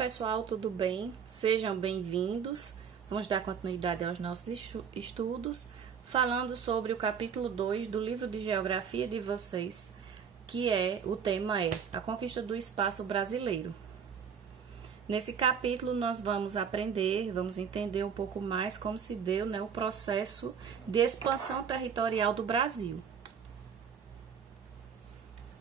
pessoal, tudo bem? Sejam bem-vindos. Vamos dar continuidade aos nossos estudos, falando sobre o capítulo 2 do livro de Geografia de vocês, o tema é a conquista do espaço brasileiro. Nesse capítulo nós vamos entender um pouco mais como se deu, o processo de expansão territorial do Brasil.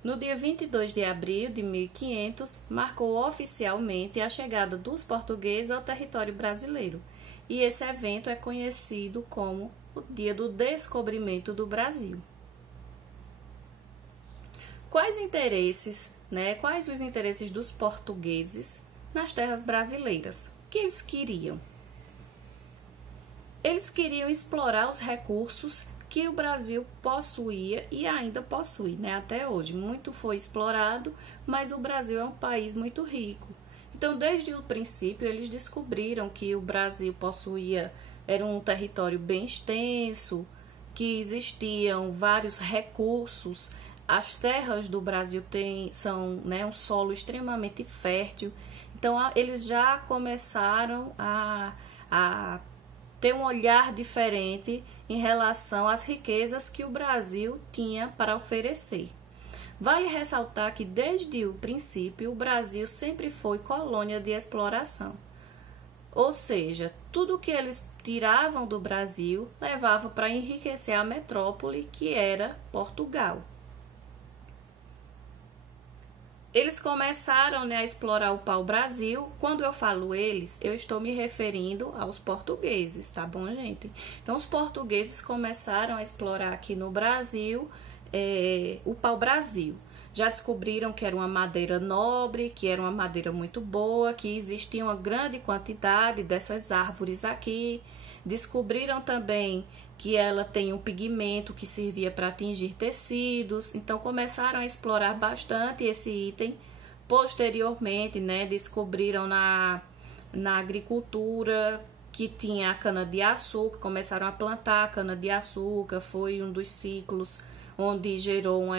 No dia 22 de abril de 1500, marcou oficialmente a chegada dos portugueses ao território brasileiro, e esse evento é conhecido como o Dia do Descobrimento do Brasil. Quais os interesses dos portugueses nas terras brasileiras? O que eles queriam? Eles queriam explorar os recursos que o Brasil possuía e ainda possui, até hoje. Muito foi explorado, mas o Brasil é um país muito rico. Então, desde o princípio, eles descobriram que o Brasil era um território bem extenso, que existiam vários recursos. As terras do Brasil são um solo extremamente fértil. Então, eles já começaram a ter um olhar diferente em relação às riquezas que o Brasil tinha para oferecer. Vale ressaltar que, desde o princípio, o Brasil sempre foi colônia de exploração. Ou seja, tudo que eles tiravam do Brasil levava para enriquecer a metrópole, que era Portugal. Eles começaram a explorar o pau-brasil. Quando eu falo eles, eu estou me referindo aos portugueses, tá bom, gente? Então, os portugueses começaram a explorar aqui no Brasil o pau-brasil. Já descobriram que era uma madeira nobre, que era uma madeira muito boa, que existia uma grande quantidade dessas árvores aqui. Descobriram também que ela tem um pigmento que servia para atingir tecidos. Então, começaram a explorar bastante esse item. Posteriormente, descobriram na agricultura que tinha a cana-de-açúcar, começaram a plantar a cana-de-açúcar. Foi um dos ciclos onde gerou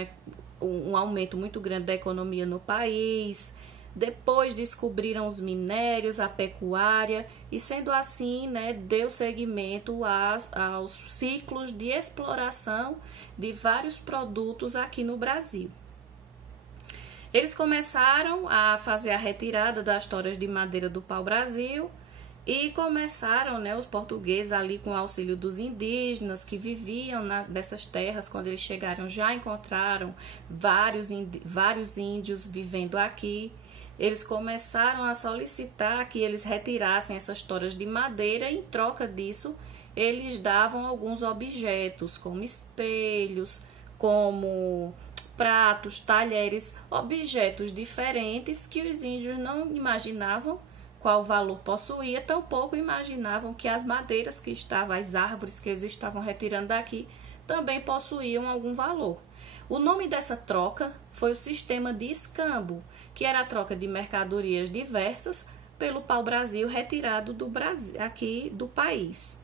um aumento muito grande da economia no país. Depois descobriram os minérios, a pecuária, e sendo assim, deu seguimento aos ciclos de exploração de vários produtos aqui no Brasil. Eles começaram a fazer a retirada das toras de madeira do pau-brasil e começaram, os portugueses ali com o auxílio dos indígenas que viviam dessas terras. Quando eles chegaram, já encontraram vários índios vivendo aqui. Eles começaram a solicitar que eles retirassem essas toras de madeira e, em troca disso, eles davam alguns objetos, como espelhos, como pratos, talheres, objetos diferentes que os índios não imaginavam qual valor possuía, tampouco imaginavam que as madeiras que estavam, as árvores que eles estavam retirando daqui, também possuíam algum valor. O nome dessa troca foi o sistema de escambo, que era a troca de mercadorias diversas pelo pau-brasil retirado aqui do país.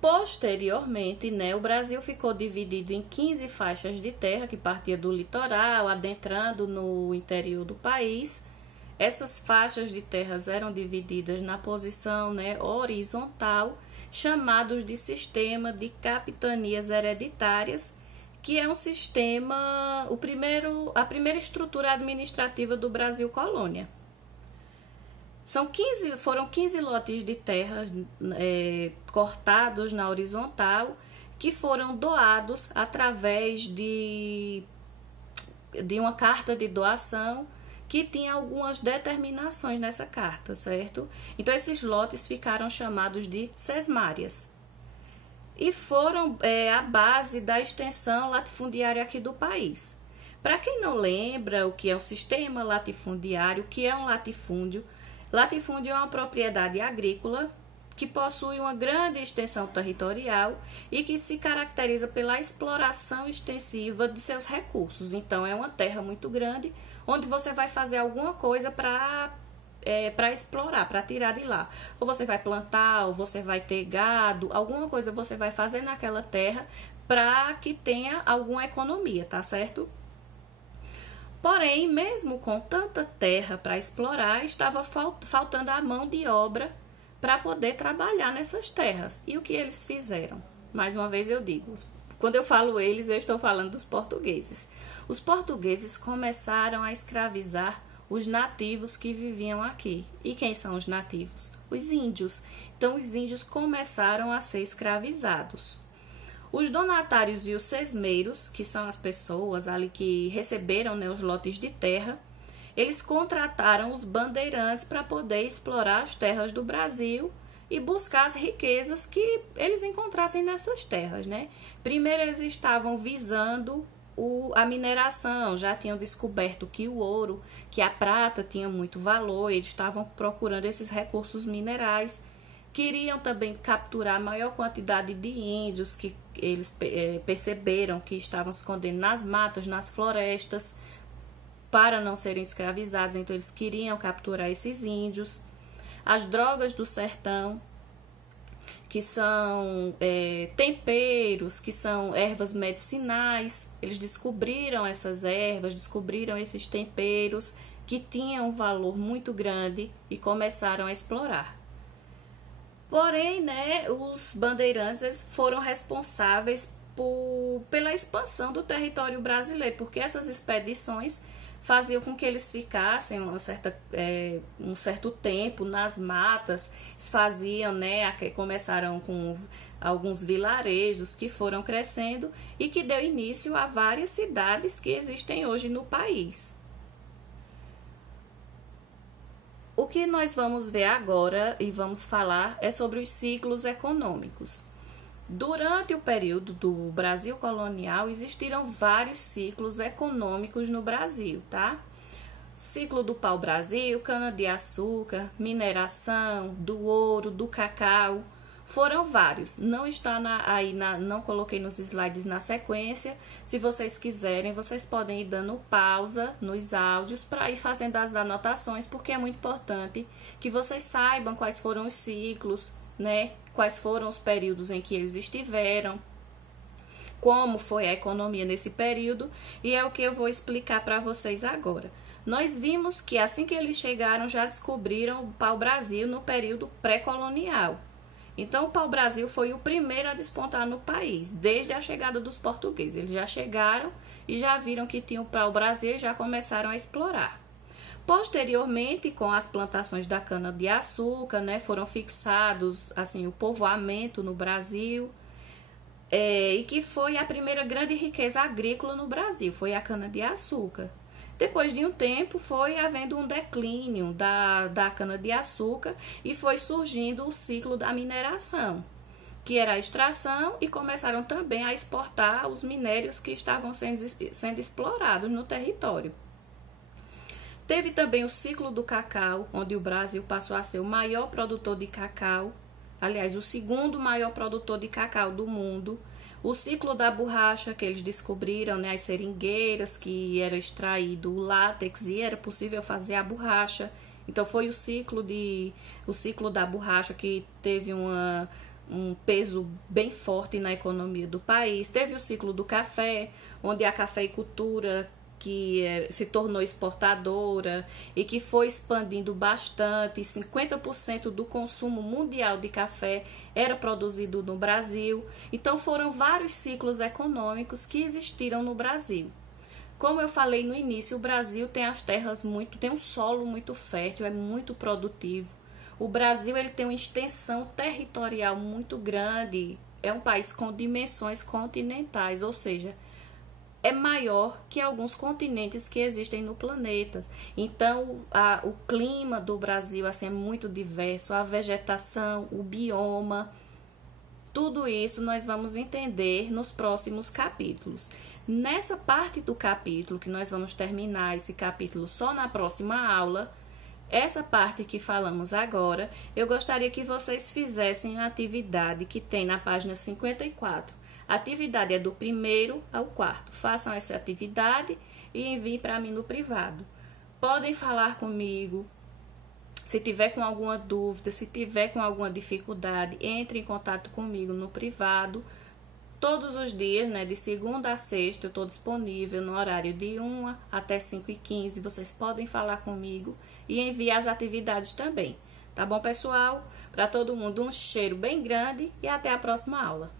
Posteriormente, o Brasil ficou dividido em 15 faixas de terra que partia do litoral, adentrando no interior do país. Essas faixas de terras eram divididas na posição horizontal, chamados de sistema de capitanias hereditárias, que é um sistema, a primeira estrutura administrativa do Brasil colônia. Foram 15 lotes de terras cortados na horizontal, que foram doados através de uma carta de doação, que tinha algumas determinações nessa carta, certo? Então, esses lotes ficaram chamados de sesmárias e foram a base da extensão latifundiária aqui do país. Para quem não lembra o que é um sistema latifundiário, o que é um latifúndio? Latifúndio é uma propriedade agrícola que possui uma grande extensão territorial e que se caracteriza pela exploração extensiva de seus recursos. Então, é uma terra muito grande onde você vai fazer alguma coisa para explorar, para tirar de lá. Ou você vai plantar, ou você vai ter gado, alguma coisa você vai fazer naquela terra para que tenha alguma economia, tá certo? Porém, mesmo com tanta terra para explorar, estava faltando a mão de obra para poder trabalhar nessas terras. E o que eles fizeram? Mais uma vez eu digo, quando eu falo eles, eu estou falando dos portugueses. Os portugueses começaram a escravizar os nativos que viviam aqui. E quem são os nativos? Os índios. Então, os índios começaram a ser escravizados. Os donatários e os sesmeiros, que são as pessoas ali que receberam, né, os lotes de terra, eles contrataram os bandeirantes para poder explorar as terras do Brasil e buscar as riquezas que eles encontrassem nessas terras, né? Primeiro eles estavam visando a mineração, já tinham descoberto que o ouro, que a prata tinha muito valor, eles estavam procurando esses recursos minerais. Queriam também capturar a maior quantidade de índios que eles perceberam que estavam se escondendo nas matas, nas florestas, para não serem escravizados. Então, eles queriam capturar esses índios. As drogas do sertão, que são temperos, que são ervas medicinais. Eles descobriram essas ervas, descobriram esses temperos que tinham um valor muito grande e começaram a explorar. Porém, né, os bandeirantes foram responsáveis pela expansão do território brasileiro, porque essas expedições faziam com que eles ficassem um certo tempo nas matas, faziam, né, começaram com alguns vilarejos que foram crescendo e que deu início a várias cidades que existem hoje no país. O que nós vamos ver agora e vamos falar é sobre os ciclos econômicos. Durante o período do Brasil colonial, existiram vários ciclos econômicos no Brasil, tá? Ciclo do pau-brasil, cana-de-açúcar, mineração, do ouro, do cacau, foram vários. Não está não coloquei nos slides na sequência. Se vocês quiserem, vocês podem ir dando pausa nos áudios para ir fazendo as anotações, porque é muito importante que vocês saibam quais foram os ciclos, né? Quais foram os períodos em que eles estiveram, como foi a economia nesse período, e é o que eu vou explicar para vocês agora. Nós vimos que assim que eles chegaram, já descobriram o pau-brasil no período pré-colonial. Então, o pau-brasil foi o primeiro a despontar no país, desde a chegada dos portugueses. Eles já chegaram e já viram que tinha o pau-brasil e já começaram a explorar. Posteriormente, com as plantações da cana-de-açúcar, né, foram fixados assim, o povoamento no Brasil, e que foi a primeira grande riqueza agrícola no Brasil, foi a cana-de-açúcar. Depois de um tempo, foi havendo um declínio da cana-de-açúcar e foi surgindo o ciclo da mineração, que era a extração, e começaram também a exportar os minérios que estavam sendo explorados no território. Teve também o ciclo do cacau, onde o Brasil passou a ser o maior produtor de cacau, aliás, o segundo maior produtor de cacau do mundo. O ciclo da borracha, que eles descobriram, né, as seringueiras, que era extraído o látex e era possível fazer a borracha. Então foi o ciclo da borracha que teve um peso bem forte na economia do país. Teve o ciclo do café, onde a cafeicultura que se tornou exportadora e que foi expandindo bastante. 50% do consumo mundial de café era produzido no Brasil. Então foram vários ciclos econômicos que existiram no Brasil. Como eu falei no início, o Brasil tem as terras tem um solo muito fértil, é muito produtivo. O Brasil ele tem uma extensão territorial muito grande, é um país com dimensões continentais, ou seja, é maior que alguns continentes que existem no planeta. Então, o clima do Brasil assim, é muito diverso, a vegetação, o bioma, tudo isso nós vamos entender nos próximos capítulos. Nessa parte do capítulo, que nós vamos terminar esse capítulo só na próxima aula, essa parte que falamos agora, eu gostaria que vocês fizessem a atividade que tem na página 54. A atividade é do 1º ao 4º. Façam essa atividade e enviem para mim no privado. Podem falar comigo. Se tiver com alguma dúvida, se tiver com alguma dificuldade, entre em contato comigo no privado. todos os dias, né, de segunda a sexta, eu estou disponível no horário de 1 até 5h15. Vocês podem falar comigo e enviar as atividades também. Tá bom, pessoal? Para todo mundo, um cheiro bem grande e até a próxima aula.